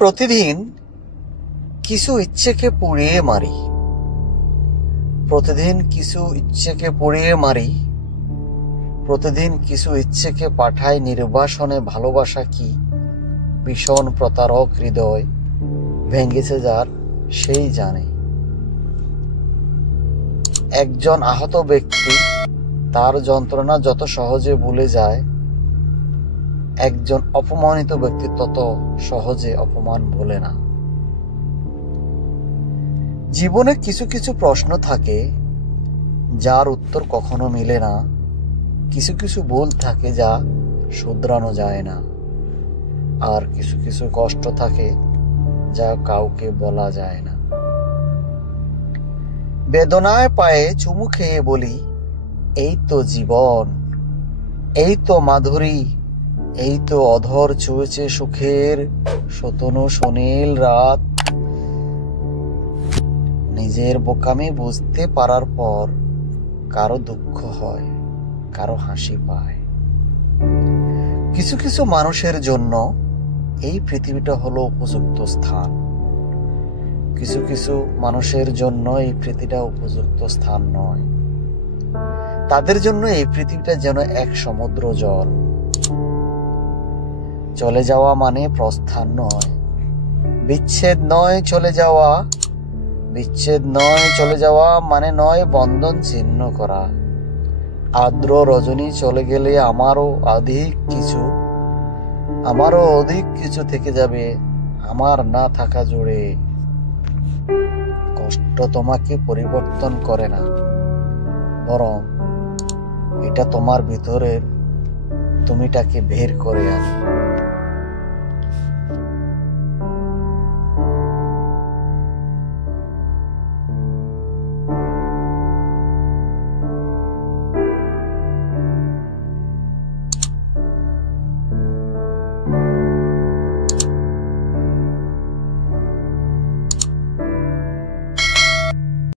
প্রতিদিন কিছু ইচ্ছেকে পুড়িয়ে মারি, প্রতিদিন কিছু ইচ্ছেকে পুড়িয়ে মারি, প্রতিদিন কিছু ইচ্ছেকে পাঠাই নির্বাসনে। ভালোবাসা কি ভীষণ প্রতারক, হৃদয় ভেঙেছে যার সেই জানে। একজন আহত ব্যক্তি তার যন্ত্রণা যত সহজে ভুলে যায়, একজন অপমানিত ব্যক্তি তত সহজে অপমান ভোলে না। জীবনে কিছু কিছু প্রশ্ন থাকে যার উত্তর কখনো মিলে না, কিছু কিছু ভুল থাকে যা শুধরানো যায় না, আর কিছু কিছু কষ্ট থাকে যা কাউকে বলা যায় না। বেদনায় পায়ে চুমু খেয়ে বলি, এই তো জীবন, এই তো মাধুরী, এই তো অধর ছুঁয়েছে সুখের শতনু সুনীল রাত। নিজের বোকামি বুঝতে পারার পর কারো দুঃখ হয়, কারো হাসি পায়। কিছু কিছু মানুষের জন্য এই পৃথিবীটা হলো উপযুক্ত স্থান, কিছু কিছু মানুষের জন্য এই পৃথিবীটা উপযুক্ত স্থান নয়। তাদের জন্য এই পৃথিবীটা যেন এক সমুদ্র জল। চলে যাওয়া মানে প্রস্থান নয়, বিচ্ছেদ নয় চলে যাওয়া, বিচ্ছেদ নয় চলে যাওয়া মানে নয় বন্ধন ছিন্ন করা। আর্দ্র রজনী চলে গেলে আমারও অধিক কিছু থেকে যাবে আমার না থাকা জুড়ে। কষ্ট তোমাকে পরিবর্তন করে না, বরং এটা তোমার ভিতরের তুমিটাকে বের করে আনে।